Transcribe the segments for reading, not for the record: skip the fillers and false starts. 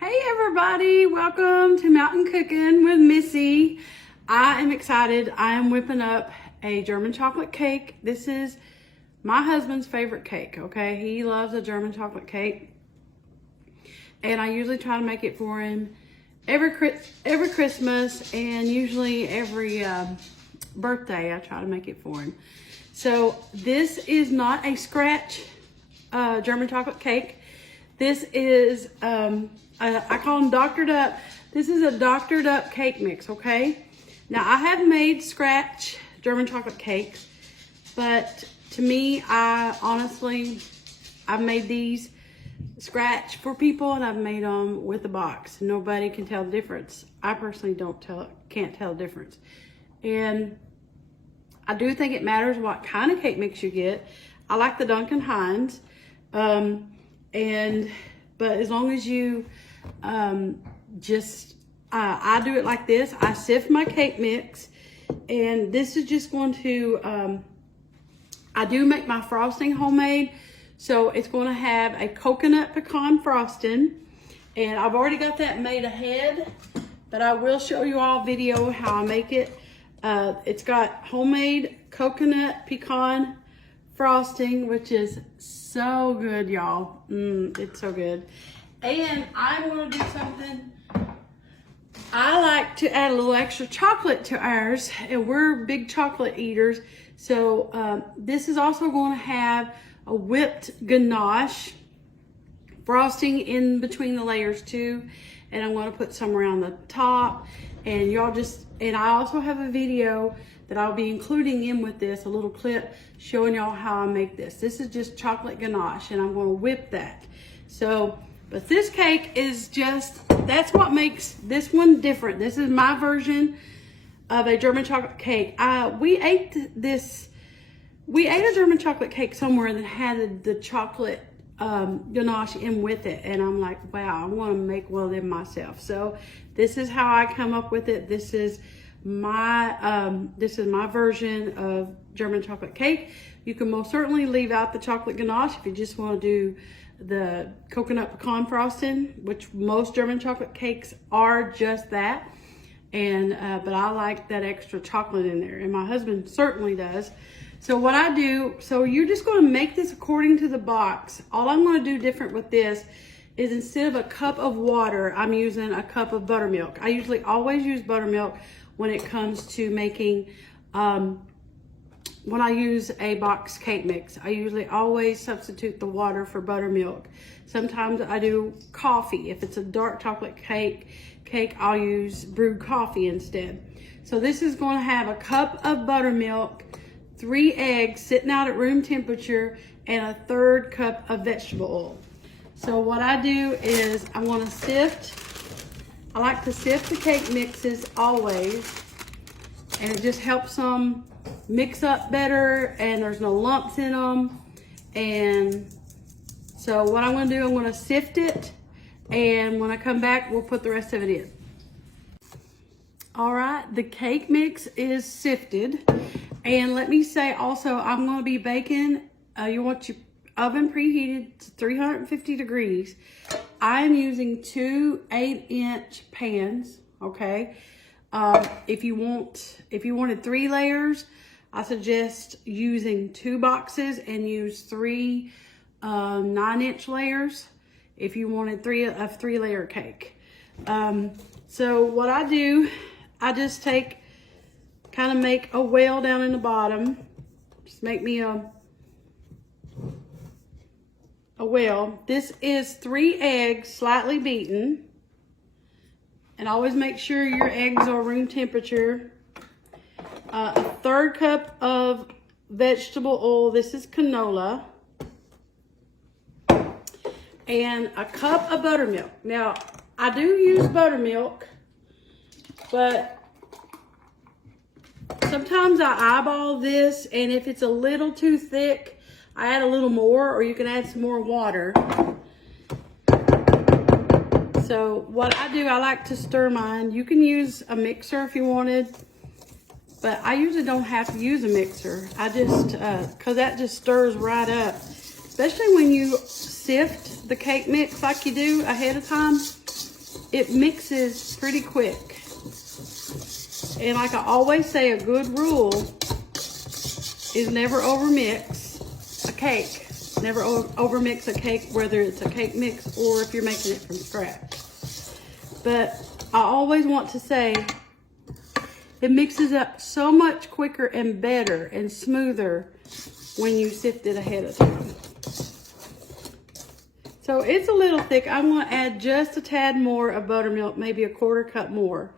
Hey everybody, welcome to Mountain Cooking with Missy. I am excited. I am whipping up a German chocolate cake. This is my husband's favorite cake, okay? He loves a German chocolate cake. And I usually try to make it for him every Christmas and usually every birthday I try to make it for him. So this is not a scratch German chocolate cake. This is, I call them doctored up. This is a doctored up cake mix, okay? Now I have made scratch German chocolate cakes, but to me, I've made these scratch for people and I've made them with a box. Nobody can tell the difference. I personally can't tell the difference. And I do think it matters what kind of cake mix you get. I like the Duncan Hines. But as long as you I do it like this. I sift my cake mix, and this is just going to, I do make my frosting homemade, so it's going to have a coconut pecan frosting, and I've already got that made ahead, but I will show you all video how I make it. It's got homemade coconut pecan frosting, which is so good, y'all. It's so good. And I'm gonna do something. I like to add a little extra chocolate to ours, and we're big chocolate eaters. So this is also going to have a whipped ganache frosting in between the layers too. And I'm going to put some around the top. And and I also have a video that I'll be including in with this, a little clip showing y'all how I make this. This is just chocolate ganache, and I'm gonna whip that. So, but this cake is that's what makes this one different. This is my version of a German chocolate cake. We ate a German chocolate cake somewhere that had the chocolate ganache in with it, and I'm like, wow, I want to make one of them myself. So this is how I come up with it. This is my version of German chocolate cake. You can most certainly leave out the chocolate ganache if you just want to do the coconut pecan frosting, which most German chocolate cakes are just that. And but I like that extra chocolate in there, and my husband certainly does. So what I do, so you're just going to make this according to the box. All I'm going to do different with this is instead of a cup of water, I'm using a cup of buttermilk. I usually always use buttermilk when it comes to making, when I use a box cake mix. I usually always substitute the water for buttermilk. Sometimes I do coffee. If it's a dark chocolate cake, I'll use brewed coffee instead. So this is going to have a cup of buttermilk, 3 eggs sitting out at room temperature, and a 1/3 cup of vegetable oil. So what I do is I'm going to sift. I like to sift the cake mixes always, and it just helps them mix up better, and there's no lumps in them. And so what I'm going to do, I'm going to sift it, and when I come back, we'll put the rest of it in. All right, the cake mix is sifted, and let me say also, I'm going to be baking. You want your oven preheated to 350 degrees. I'm using 2 8-inch pans, okay? If you wanted 3 layers, I suggest using 2 boxes and use 3 9-inch layers if you wanted a 3-layer cake. So what I do, I just kind of make a well down in the bottom. Just make me a well. This is 3 eggs slightly beaten, and always make sure your eggs are room temperature. A 1/3 cup of vegetable oil. This is canola, and a cup of buttermilk. Now I do use buttermilk, but sometimes I eyeball this, and if it's a little too thick, I add a little more, or you can add some more water. So what I do, I like to stir mine. You can use a mixer if you wanted, but I usually don't have to use a mixer. I just, cause that just stirs right up. Especially when you sift the cake mix like you do ahead of time. it mixes pretty quick. And like I always say, a good rule is never overmix a cake. Never overmix a cake, whether it's a cake mix or if you're making it from scratch. But I always want to say, it mixes up so much quicker and better and smoother when you sift it ahead of time. So it's a little thick. I'm going to add just a tad more of buttermilk, maybe a 1/4 cup more.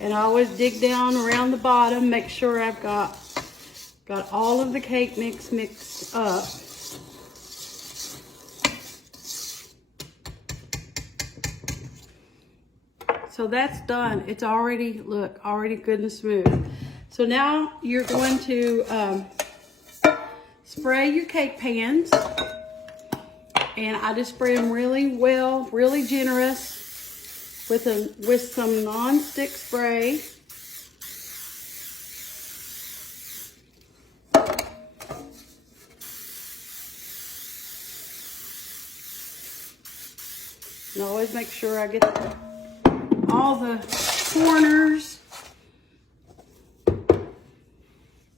And I always dig down around the bottom, make sure I've got all of the cake mix mixed up. So that's done. It's already, look, already good and smooth. So now you're going to spray your cake pans. And I just spray them really well, really generous with some non-stick spray. And always make sure I get all the corners.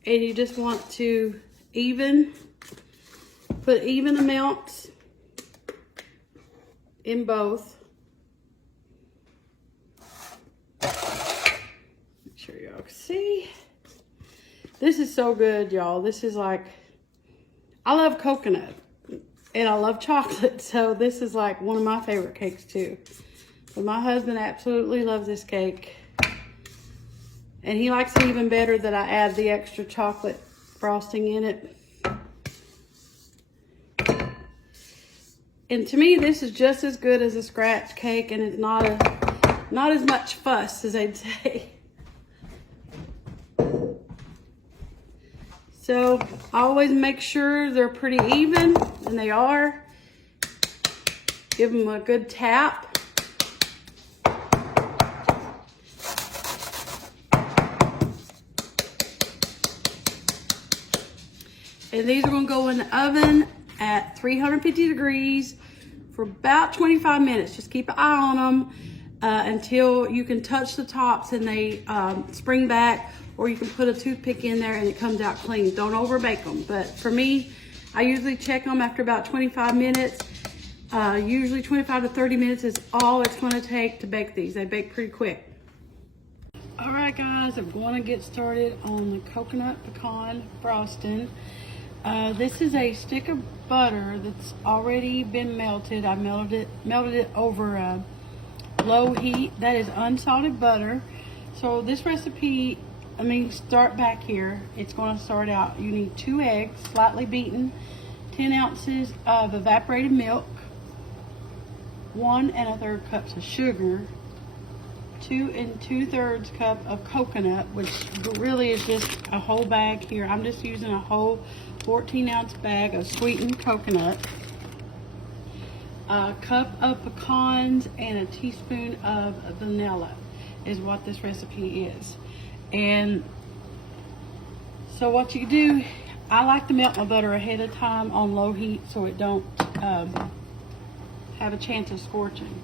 And you just want to put even amounts in both. Make sure y'all can see. This is so good, y'all. This is like, I love coconut and I love chocolate, so this is like one of my favorite cakes too. But my husband absolutely loves this cake. And he likes it even better that I add the extra chocolate frosting in it. And to me, this is just as good as a scratch cake, and it's not as much fuss as they'd say. So I always make sure they're pretty even, and they are. Give them a good tap. And these are going to go in the oven at 350 degrees for about 25 minutes. Just keep an eye on them until you can touch the tops and they spring back, or you can put a toothpick in there and it comes out clean. Don't over bake them. But for me, I usually check them after about 25 minutes. Usually 25 to 30 minutes is all it's going to take to bake these. They bake pretty quick. All right, guys, I'm going to get started on the coconut pecan frosting. This is a stick of butter that's already been melted. I melted it over low heat. That is unsalted butter. So this recipe, start back here. It's going to start out, you need 2 eggs, slightly beaten, 10 ounces of evaporated milk, 1 1/3 cups of sugar, 2 2/3 cup of coconut, which really is just a whole bag here. I'm just using a whole 14-ounce bag of sweetened coconut, a cup of pecans, and a teaspoon of vanilla is what this recipe is. And so what you do, I like to melt my butter ahead of time on low heat so it don't have a chance of scorching.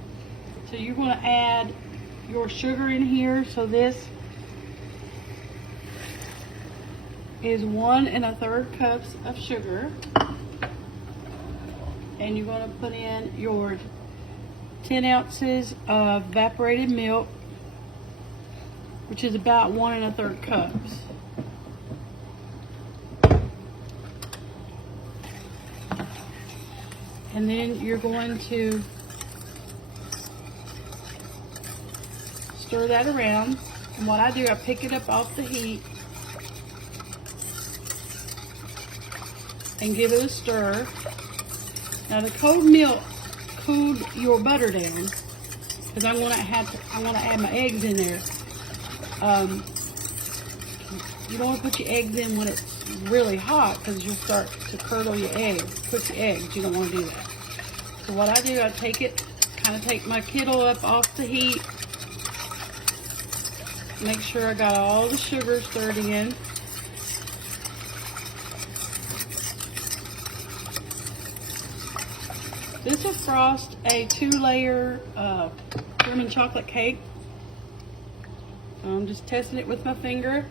So you're going to add your sugar in here. So this is 1 1/3 cups of sugar, and you're going to put in your 10 ounces of evaporated milk, which is about 1 1/3 cups. And then you're going to stir that around. And what I do, I pick it up off the heat and give it a stir. Now the cold milk cooled your butter down, because I want to add my eggs in there. You don't want to put your eggs in when it's really hot, because you'll start to curdle your eggs. Put your eggs, you don't want to do that. So what I do, I kind of take my kettle up off the heat, make sure I got all the sugar stirred in. This is Frost, a 2-layer German chocolate cake. I'm just testing it with my finger.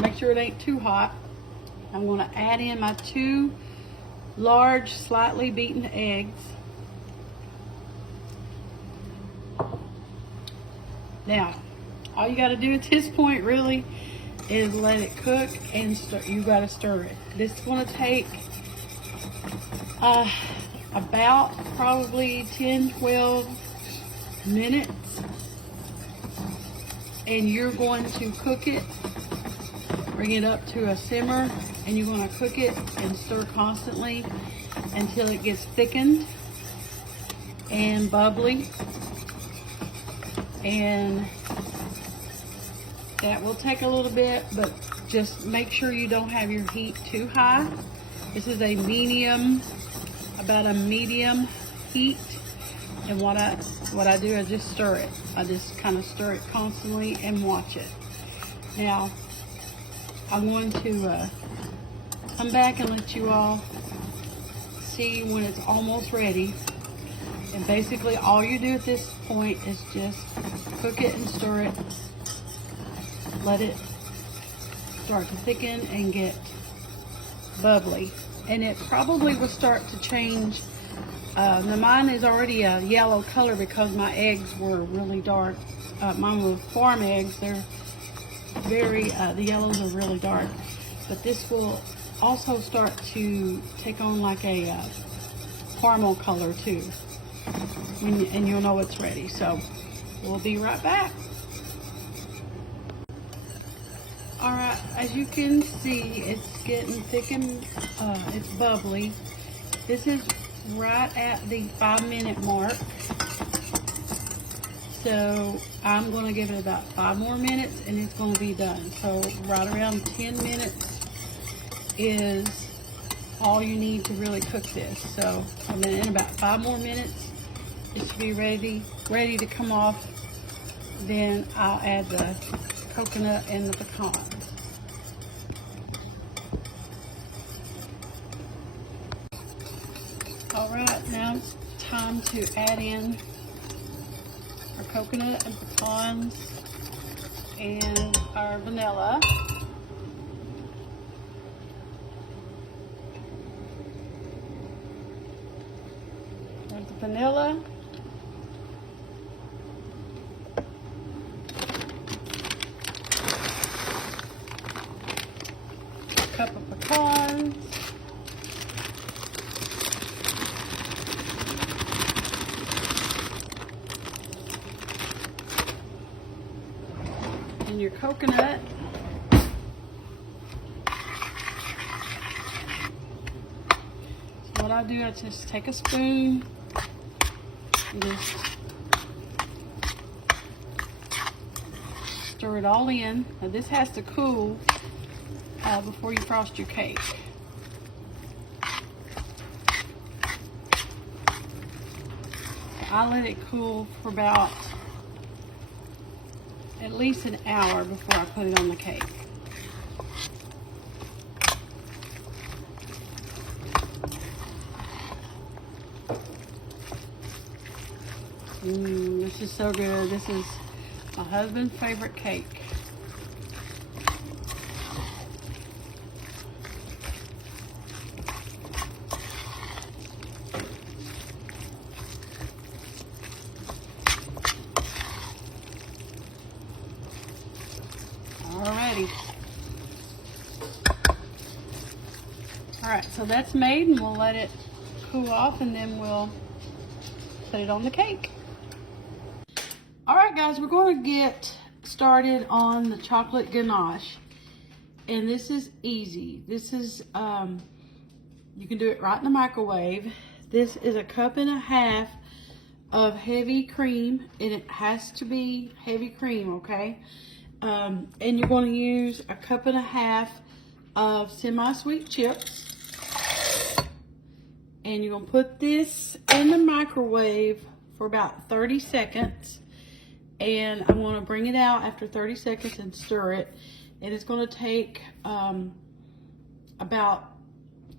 Make sure it ain't too hot. I'm going to add in my 2 large, slightly beaten eggs. Now, all you got to do at this point really is let it cook and you got to stir it. This is going to take about probably 10-12 minutes, and you're going to cook it, bring it up to a simmer, and you're going to cook it and stir constantly until it gets thickened and bubbly. And that will take a little bit, but just make sure you don't have your heat too high. This is a medium, about a medium heat. And what I do, I just stir it. I just kind of stir it constantly and watch it. Now, I'm going to come back and let you all see when it's almost ready. And basically all you do at this point is just cook it and stir it. Let it start to thicken and get bubbly. And it probably will start to change. Now mine is already a yellow color because my eggs were really dark. Mine were farm eggs. They're very, the yellows are really dark. But this will also start to take on like a caramel color too. And you'll know it's ready. So we'll be right back. All right, as you can see, it's getting thick and it's bubbly. This is right at the 5-minute mark. So I'm going to give it about 5 more minutes and it's going to be done. So right around 10 minutes is all you need to really cook this. So and then in about 5 more minutes, it should be ready to come off. Then I'll add the coconut and the pecans. All right, now it's time to add in our coconut and pecans and our vanilla. There's the vanilla. Cup of pecans. And your coconut. So what I do, I just take a spoon and just stir it all in. Now this has to cool before you frost your cake. I let it cool for about at least an hour before I put it on the cake. This is so good. This is my husband's favorite cake. Alrighty. Alright, so that's made and we'll let it cool off and then we'll put it on the cake. Alright guys, we're going to get started on the chocolate ganache. And this is easy. This is, you can do it right in the microwave. This is 1.5 cups of heavy cream, and it has to be heavy cream, okay? And you're going to use 1.5 cups of semi-sweet chips. And you're going to put this in the microwave for about 30 seconds. And I'm going to bring it out after 30 seconds and stir it. And it's going to take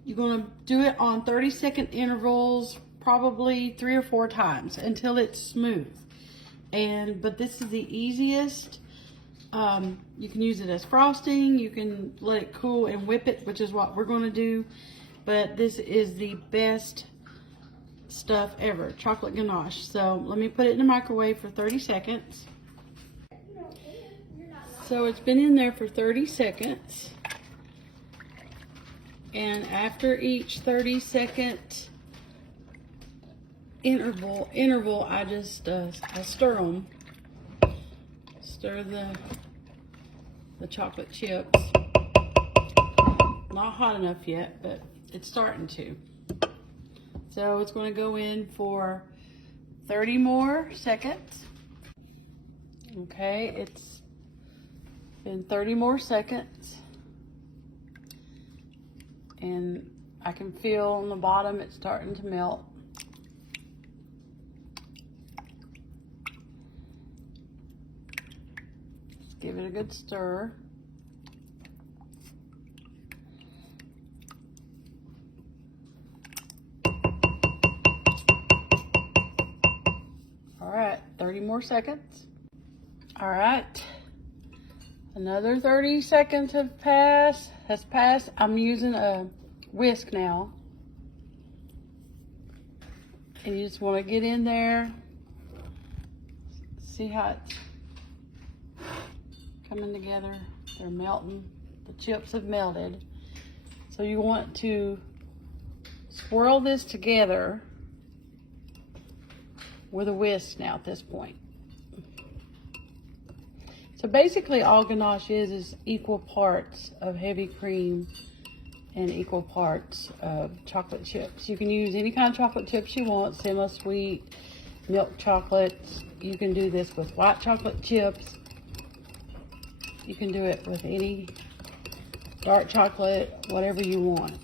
you're going to do it on 30-second intervals probably 3 or 4 times until it's smooth. But this is the easiest. You can use it as frosting. You can let it cool and whip it, which is what we're going to do. But this is the best stuff ever, chocolate ganache. So let me put it in the microwave for 30 seconds. So it's been in there for 30 seconds. And after each 30-second interval, I just I stir them. Stir the chocolate chips. Not hot enough yet, but it's starting to. So it's going to go in for 30 more seconds. Okay, it's been 30 more seconds. And I can feel on the bottom it's starting to melt. Just give it a good stir. All right, 30 more seconds. All right, another 30 seconds has passed. I'm using a whisk now. And you just want to get in there. See how it's coming together. They're melting. The chips have melted. So you want to swirl this together with a whisk now at this point. So basically all ganache is equal parts of heavy cream and equal parts of chocolate chips. You can use any kind of chocolate chips you want, semi-sweet, milk chocolates. You can do this with white chocolate chips. You can do it with any dark chocolate, whatever you want.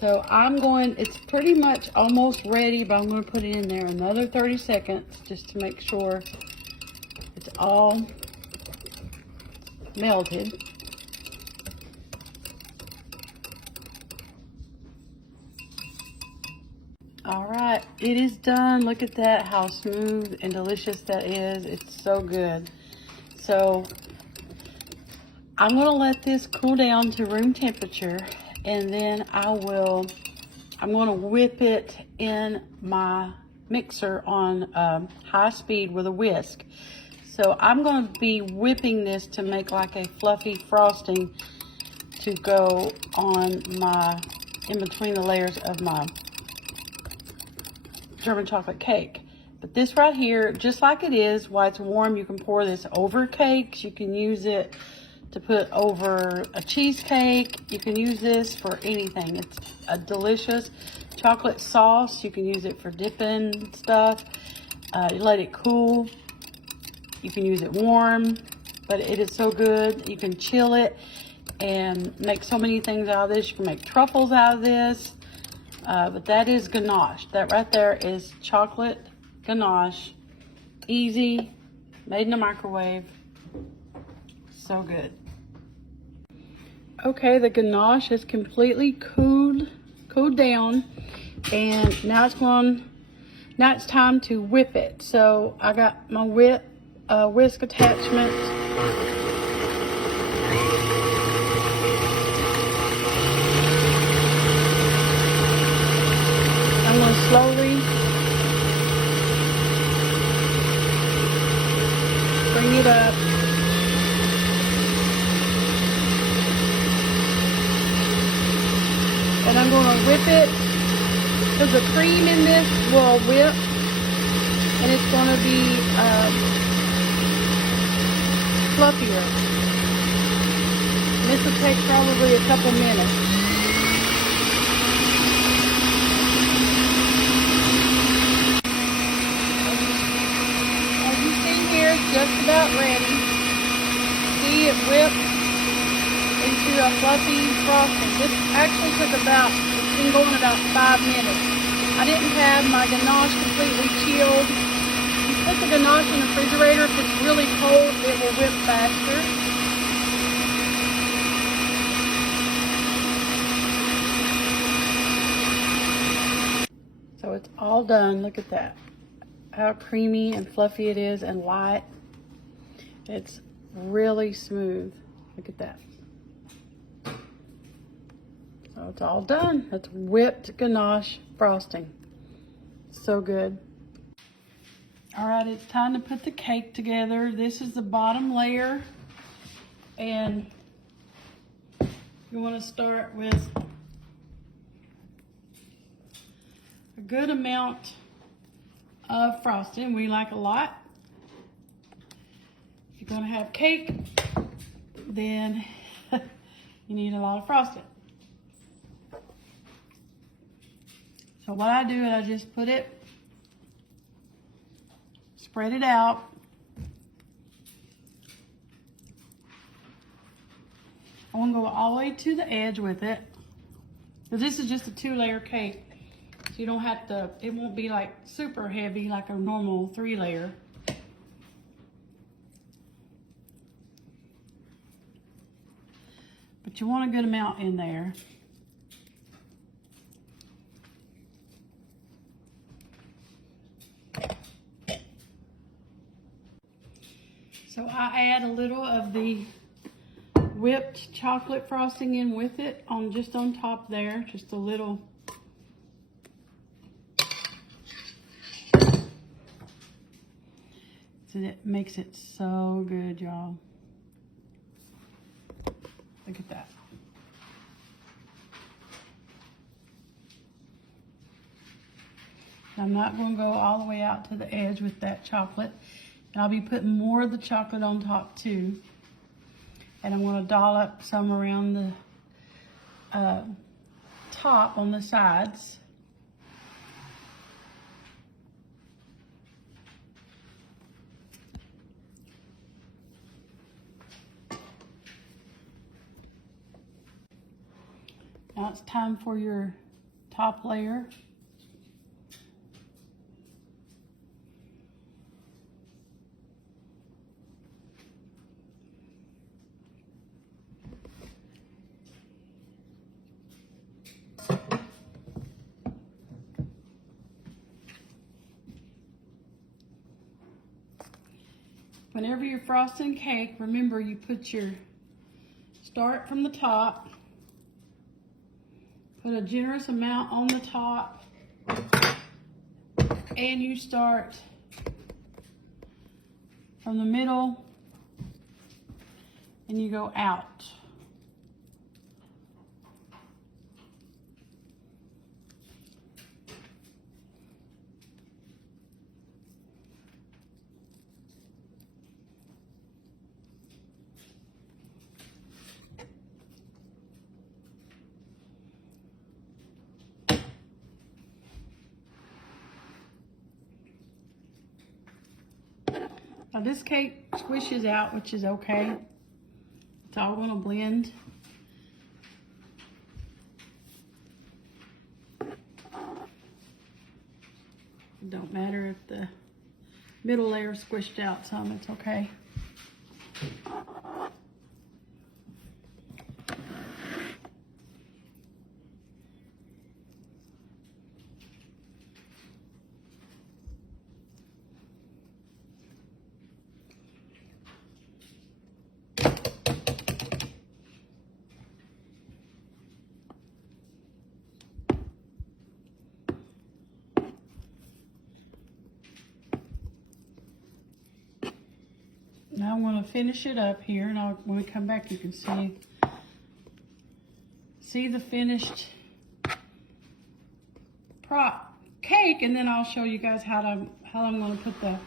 So it's pretty much almost ready, but I'm going to put it in there another 30 seconds just to make sure it's all melted. All right, it is done. Look at that, how smooth and delicious that is. It's so good. So I'm going to let this cool down to room temperature. And then I'm going to whip it in my mixer on high speed with a whisk. So I'm going to be whipping this to make like a fluffy frosting to go on in between the layers of my German chocolate cake. But this right here, just like it is, while it's warm, you can pour this over cakes. You can use it to put over a cheesecake. You can use this for anything. It's a delicious chocolate sauce. You can use it for dipping stuff. You let it cool. You can use it warm, but it is so good. You can chill it and make so many things out of this. You can make truffles out of this. But that is ganache. That right there is chocolate ganache. Easy, made in the microwave. So good. Okay, the ganache is completely cooled down, and now it's time to whip it. So I got my whisk attachment. I'm going to slowly bring it up. And I'm going to whip it because the cream in this will whip, and it's going to be fluffier. And this will take probably a couple minutes. As you see here, it's just about ready. See, it whipped into a fluffy frosting. This actually took it's been going about 5 minutes. I didn't have my ganache completely chilled. You put the ganache in the refrigerator. If it's really cold, it will whip faster. all done. Look at that. How creamy and fluffy it is and light. It's really smooth. Look at that. So it's all done. That's whipped ganache frosting. So good. All right, it's time to put the cake together. This is the bottom layer. And you want to start with a good amount of frosting. We like a lot. If you're going to have cake, then you need a lot of frosting. So what I do is I just put it, spread it out. I want to go all the way to the edge with it. Because this is just a 2-layer cake. So you don't have to, it won't be like super heavy like a normal 3-layer. But you want a good amount in there. So I add a little of the whipped chocolate frosting in with it on just on top there, just a little. So it makes it so good, y'all. Look at that. I'm not going to go all the way out to the edge with that chocolate. And I'll be putting more of the chocolate on top too. And I'm going to dollop some around the top on the sides. Now it's time for your top layer. Whenever you're frosting cake, remember you put your, start from the top, put a generous amount on the top, and you start from the middle and you go out. Now this cake squishes out, which is okay. It's all going to blend. It don't matter if the middle layer squished out some, it's okay. Now I'm going to finish it up here, and when we come back you can see the finished cake, and then I'll show you guys how I'm going to put the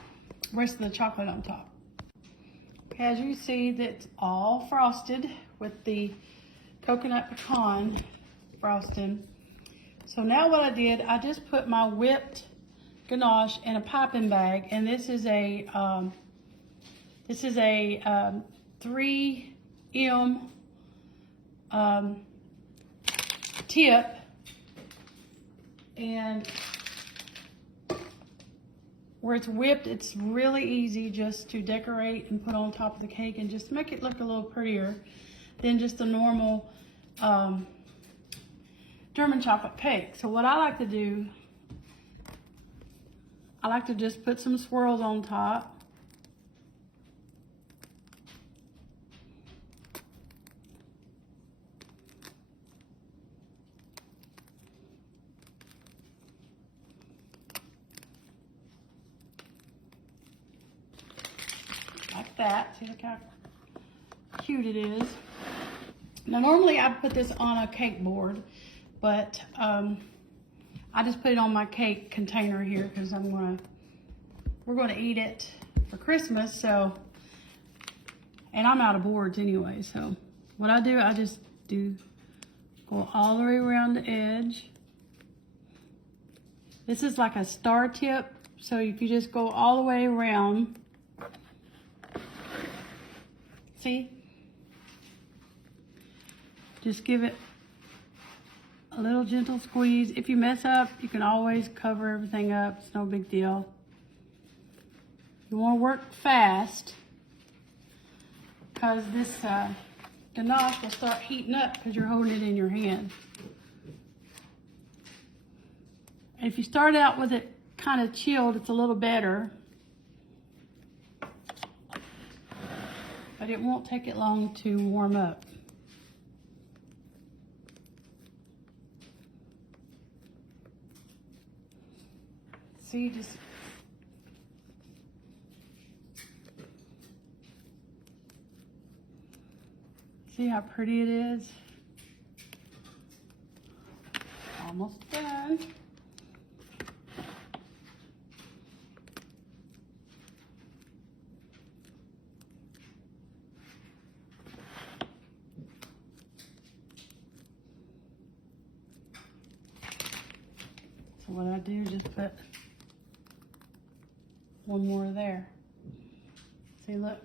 rest of the chocolate on top. As you see, that's all frosted with the coconut pecan frosting. So now what I did, I just put my whipped ganache in a piping bag, and this is a 3M tip, and where it's whipped, it's really easy just to decorate and put on top of the cake and just make it look a little prettier than just a normal German chocolate cake. So what I like to do I like to just put some swirls on top. Like that. See, look how cute it is. Now, normally I put this on a cake board, but I just put it on my cake container here because we're gonna eat it for Christmas. So, and I'm out of boards anyway. So, what I do, I just go all the way around the edge. This is like a star tip, so if you just go all the way around, see? Just give it a little gentle squeeze. If you mess up, you can always cover everything up. It's no big deal. You want to work fast because this ganache will start heating up because you're holding it in your hand. And if you start out with it kind of chilled, it's a little better. But it won't take it long to warm up. See, just see how pretty it is? Almost done. So what I do is just put one more there. See, look.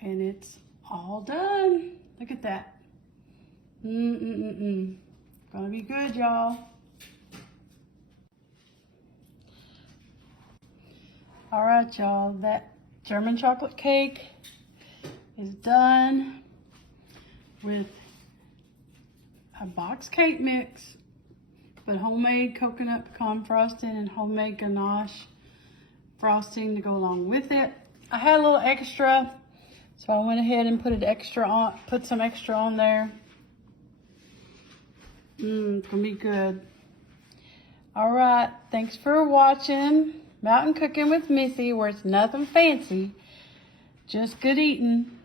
And it's all done. Look at that. Gonna be good, y'all. All right, y'all. That German chocolate cake is done with a box cake mix, but homemade coconut pecan frosting and homemade ganache frosting to go along with it. I had a little extra, so I went ahead and put some extra on there. It's gonna be good. All right, thanks for watching Mountain Cooking with Missy, where it's nothing fancy, just good eating.